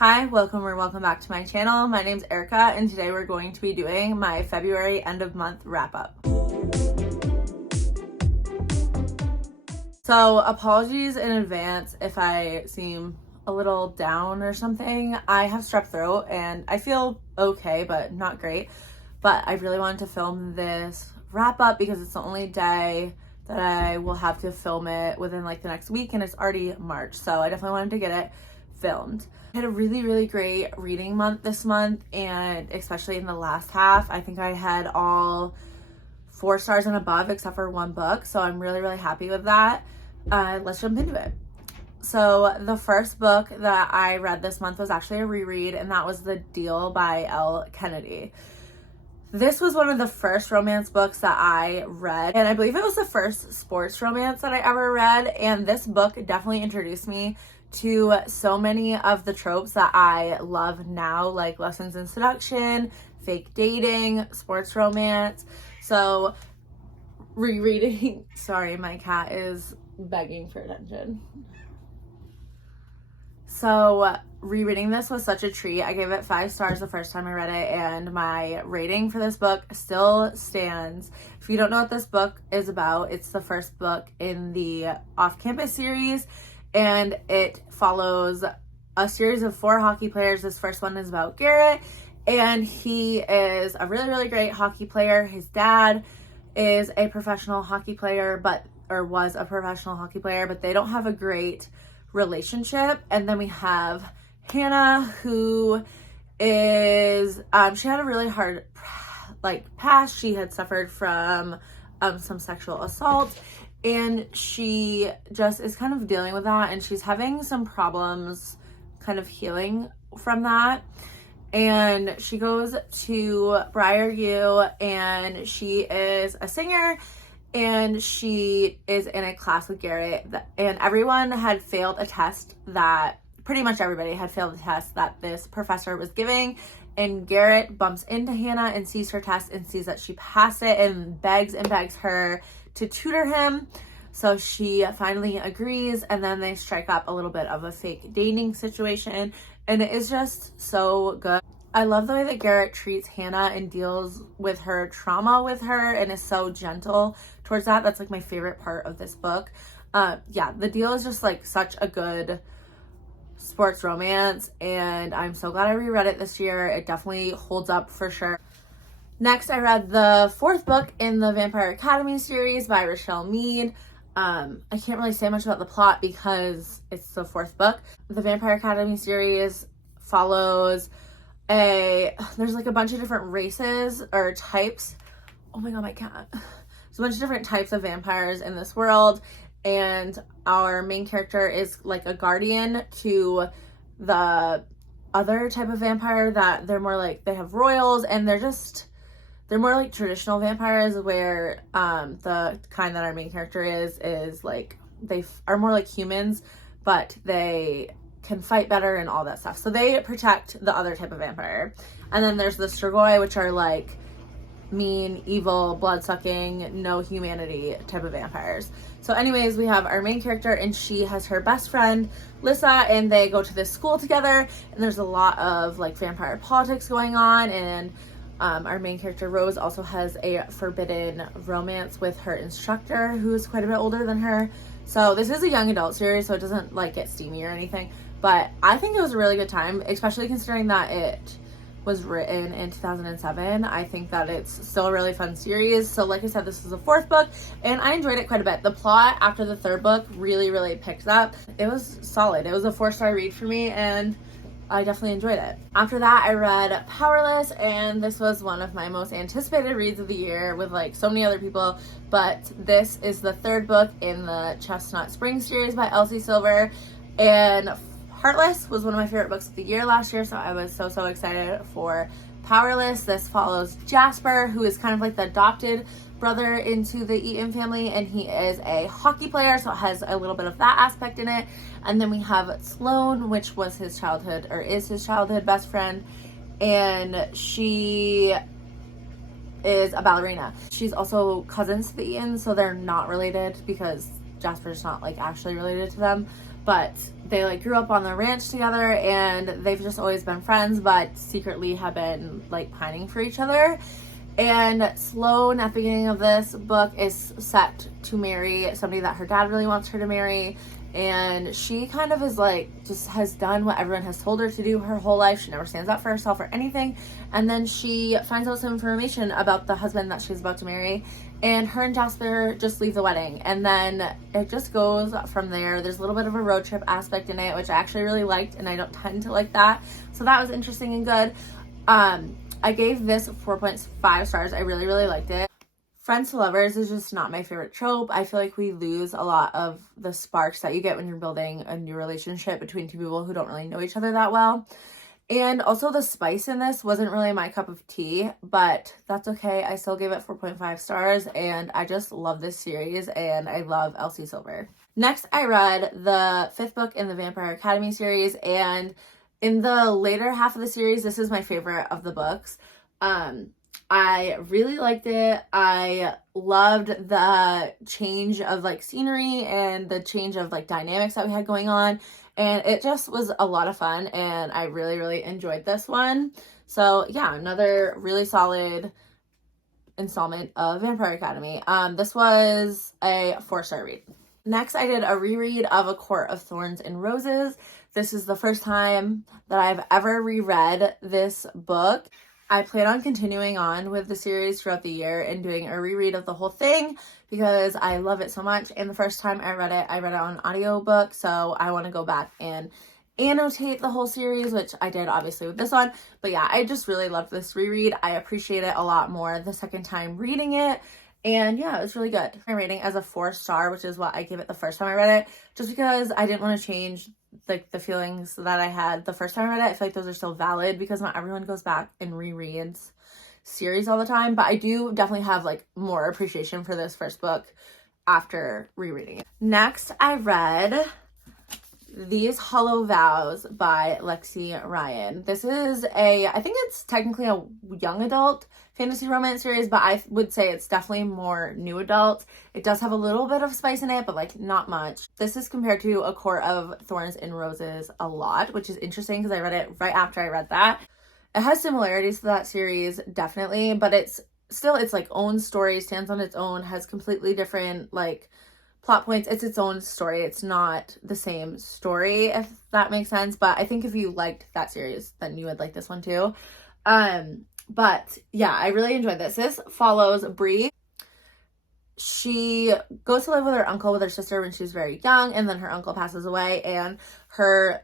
Hi, welcome back to my channel. My name's Erica and today we're going to be doing my February end of month wrap up. So apologies in advance if I seem a little down or something. I have strep throat and I feel okay, but not great. But I really wanted to film this wrap up because it's the only day that I will have to film it within like the next week and it's already March. So I definitely wanted to get it filmed. I had a really great reading month this month, and especially in the last half, I think I had all 4 stars and above except for one book. So I'm really happy with that. Let's jump into it. So the first book that I read this month was actually a reread, and that was The Deal by L. Kennedy. This was one of the first romance books that I read, and I believe it was the first sports romance that I ever read, and this book definitely introduced me to so many of the tropes that I love now, like lessons in seduction, fake dating, sports romance. So rereading, sorry, my cat is begging for attention. So rereading this was such a treat. I gave it 5 stars the first time I read it, and my rating for this book still stands. If you don't know what this book is about, it's the first book in the off-campus series, and it follows a series of 4 hockey players. This first one is about Garrett, and he is a really great hockey player. His dad is a professional hockey player, was a professional hockey player, but they don't have a great relationship. And then we have Hannah, who is she had a really hard past. She had suffered from some sexual assault, and she just is kind of dealing with that, and she's having some problems kind of healing from that. And she goes to Briar U, and she is a singer, and she is in a class with Garrett, and everyone had failed a test that pretty much everybody had failed the test that this professor was giving. And Garrett bumps into Hannah and sees her test and sees that she passed it and begs her to tutor him. So she finally agrees, and then they strike up a little bit of a fake dating situation, and it is just so good. I love the way that Garrett treats Hannah and deals with her trauma with her and is so gentle towards that. That's like my favorite part of this book. Yeah, The Deal is just like such a good sports romance, and I'm so glad I reread it this year. It definitely holds up for sure. Next, I read the 4th book in the Vampire Academy series by Rochelle Mead. I can't really say much about the plot because it's the 4th book. The Vampire Academy series follows there's like a bunch of different races or types. Oh my god, my cat. There's a bunch of different types of vampires in this world, and our main character is like a guardian to the other type of vampire that they're more like, they have royals, and they're more like traditional vampires, where the kind that our main character is like, they are more like humans, but they can fight better and all that stuff. So they protect the other type of vampire. And then there's the Strigoi, which are like mean, evil, blood-sucking, no humanity type of vampires. So anyways, we have our main character, and she has her best friend Lissa, and they go to this school together, and there's a lot of like vampire politics going on. And our main character Rose also has a forbidden romance with her instructor, who is quite a bit older than her. So this is a young adult series, so it doesn't like get steamy or anything, but I think it was a really good time, especially considering that it was written in 2007. I think that it's still a really fun series. So like I said, this is the 4th book, and I enjoyed it quite a bit. The plot after the 3rd book really picks up. It was solid. It was a 4-star read for me, and I definitely enjoyed it. After that, I read Powerless, and this was one of my most anticipated reads of the year with like so many other people, but this is the 3rd book in the Chestnut Spring series by Elsie Silver, and Heartless was one of my favorite books of the year last year, so I was so excited for Powerless. This follows Jasper, who is kind of like the adopted brother into the Eaton family, and he is a hockey player, so it has a little bit of that aspect in it. And then we have Sloane, which was his childhood, or is his childhood best friend, and she is a ballerina. She's also cousins to the Eatons, so they're not related because Jasper's not like actually related to them, but they like grew up on the ranch together, and they've just always been friends, but secretly have been like pining for each other. And Sloane at the beginning of this book is set to marry somebody that her dad really wants her to marry, and she kind of is like, just has done what everyone has told her to do her whole life. She never stands up for herself or anything. And then she finds out some information about the husband that she's about to marry, and her and Jasper just leave the wedding, and then it just goes from there. There's a little bit of a road trip aspect in it, which I actually really liked, and I don't tend to like that, so that was interesting and good. I gave this 4.5 stars. I really, really liked it. Friends to lovers is just not my favorite trope. I feel like we lose a lot of the sparks that you get when you're building a new relationship between two people who don't really know each other that well. And also the spice in this wasn't really my cup of tea, but that's okay. I still gave it 4.5 stars, and I just love this series, and I love Elsie Silver. Next, I read the 5th book in the Vampire Academy series, and in the later half of the series, this is my favorite of the books. I really liked it. I loved the change of like scenery and the change of like dynamics that we had going on. And it just was a lot of fun, and I really, really enjoyed this one. So yeah, another really solid installment of Vampire Academy. This was a 4-star read. Next, I did a reread of A Court of Thorns and Roses. This is the first time that I've ever reread this book. I plan on continuing on with the series throughout the year and doing a reread of the whole thing because I love it so much. And the first time I read it on audiobook, so I want to go back and annotate the whole series, which I did obviously with this one. But yeah, I just really loved this reread. I appreciate it a lot more the second time reading it. And yeah, it was really good. My rating as a 4-star, which is what I gave it the first time I read it, just because I didn't want to change like the feelings that I had the first time I read it. I feel like those are still valid because not everyone goes back and rereads series all the time, but I do definitely have like more appreciation for this first book after rereading it. Next, I read These Hollow Vows by Lexi Ryan. This is I think it's technically a young adult fantasy romance series, but I would say it's definitely more new adult. It does have a little bit of spice in it, but like not much. This is compared to A Court of Thorns and Roses a lot, which is interesting because I read it right after I read that. It has similarities to that series, definitely, but it's like own story, stands on its own, has completely different like plot points. It's its own story. It's not the same story, if that makes sense. But I think if you liked that series, then you would like this one too. But yeah, I really enjoyed this. This follows Bree. She goes to live with her uncle with her sister when she was very young, and then her uncle passes away, and her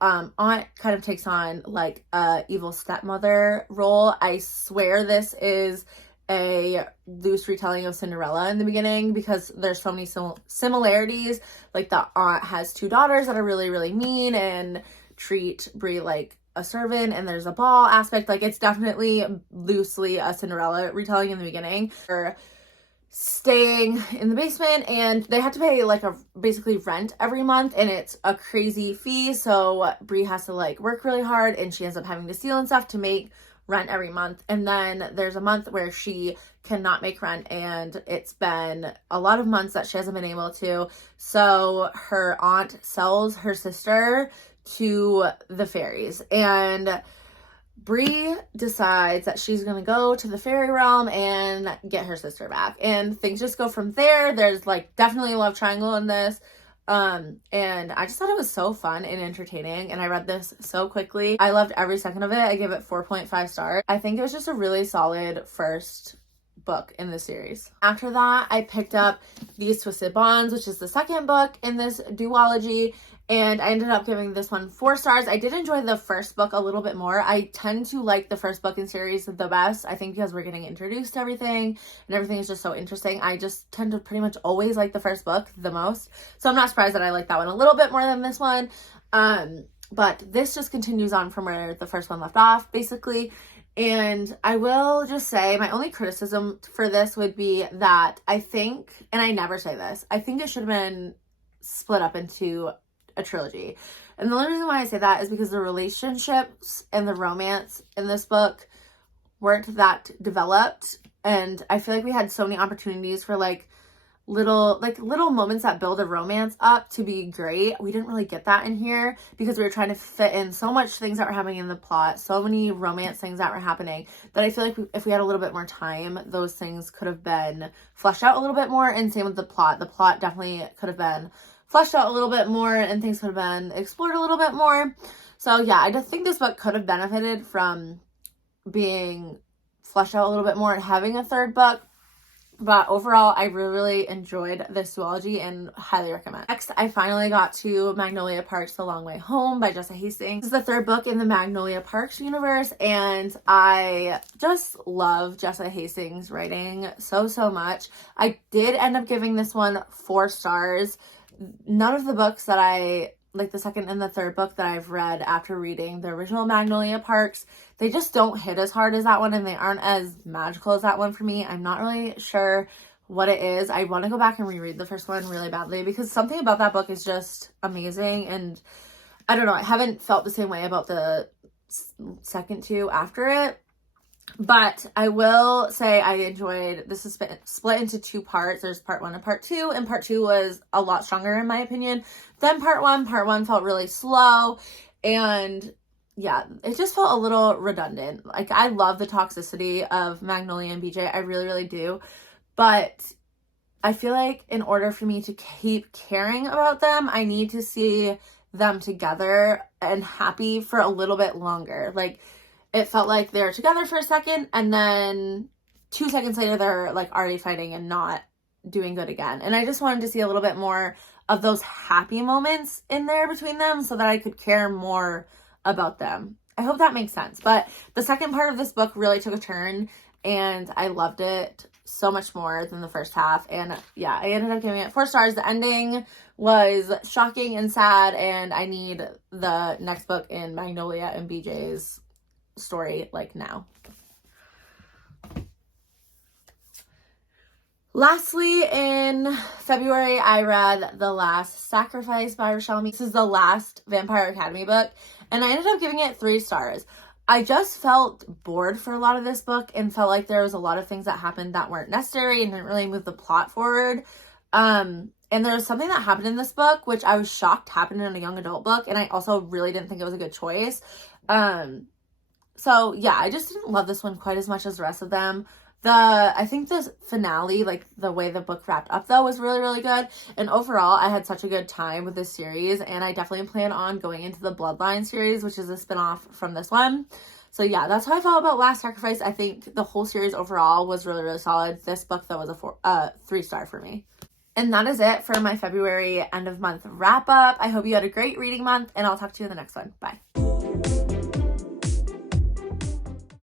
aunt kind of takes on like a evil stepmother role. I swear this is a loose retelling of Cinderella in the beginning because there's so many similarities. Like the aunt has 2 daughters that are really, really mean and treat Bree like a servant, and there's a ball aspect. Like it's definitely loosely a Cinderella retelling in the beginning. They're staying in the basement, and they have to pay like basically rent every month, and it's a crazy fee. So Bree has to like work really hard, and she ends up having to steal and stuff to make rent every month. And then there's a month where she cannot make rent, and it's been a lot of months that she hasn't been able to. So her aunt sells her sister to the fairies, and Bree decides that she's gonna go to the fairy realm and get her sister back, and things just go from there. There's like definitely a love triangle in this. And I just thought it was so fun and entertaining, and I read this so quickly. I loved every second of it. I gave it 4.5 stars. I think it was just a really solid first book in the series. After that, I picked up These Twisted Bonds, which is the second book in this duology, and I ended up giving this one 4 stars. I did enjoy the first book a little bit more. I tend to like the first book in series the best, I think, because we're getting introduced to everything, and everything is just so interesting. I just tend to pretty much always like the first book the most, so I'm not surprised that I like that one a little bit more than this one. But this just continues on from where the first one left off, basically. And I will just say my only criticism for this would be that I think, and I never say this, I think it should have been split up into a trilogy. And the only reason why I say that is because the relationships and the romance in this book weren't that developed, and I feel like we had so many opportunities for like little moments that build a romance up to be great. We didn't really get that in here because we were trying to fit in so much things that were happening in the plot, so many romance things that were happening, that I feel like if we had a little bit more time, those things could have been fleshed out a little bit more. And same with the plot. The plot definitely could have been fleshed out a little bit more and things could have been explored a little bit more. So yeah, I just think this book could have benefited from being fleshed out a little bit more and having a third book. But overall, I really, really enjoyed this duology and highly recommend. Next, I finally got to Magnolia Parks The Long Way Home by Jessa Hastings. This is the third book in the Magnolia Parks universe, and I just love Jessa Hastings' writing so, so much. I did end up giving this one 4 stars. None of the books that like the second and the third book that I've read after reading the original Magnolia Parks, they just don't hit as hard as that one, and they aren't as magical as that one for me. I'm not really sure what it is. I want to go back and reread the first one really badly because something about that book is just amazing, and I don't know, I haven't felt the same way about the second 2 after it. But I will say I enjoyed, this is split into 2 parts. There's part 1 and part 2, and part 2 was a lot stronger in my opinion than part 1. Part 1 felt really slow, and yeah, it just felt a little redundant. Like, I love the toxicity of Magnolia and BJ, I really, really do, but I feel like in order for me to keep caring about them, I need to see them together and happy for a little bit longer. Like, it felt like they were together for a second, and then 2 seconds later, they're like already fighting and not doing good again. And I just wanted to see a little bit more of those happy moments in there between them so that I could care more about them. I hope that makes sense. But the second part of this book really took a turn, and I loved it so much more than the first half. And yeah, I ended up giving it 4 stars. The ending was shocking and sad, and I need the next book in Magnolia and BJ's story like now. Lastly, in February, I read The Last Sacrifice by Rochelle Meeks. This is the last Vampire Academy book, and I ended up giving it 3 stars. I just felt bored for a lot of this book and felt like there was a lot of things that happened that weren't necessary and didn't really move the plot forward. And there was something that happened in this book, which I was shocked happened in a young adult book, and I also really didn't think it was a good choice. So yeah, I just didn't love this one quite as much as the rest of them. I think the finale, like the way the book wrapped up though, was really, really good. And overall, I had such a good time with this series, and I definitely plan on going into the Bloodline series, which is a spinoff from this one. So yeah, that's how I felt about Last Sacrifice. I think the whole series overall was really, really solid. This book though was a 3-star for me. And that is it for my February end of month wrap up. I hope you had a great reading month, and I'll talk to you in the next one. Bye.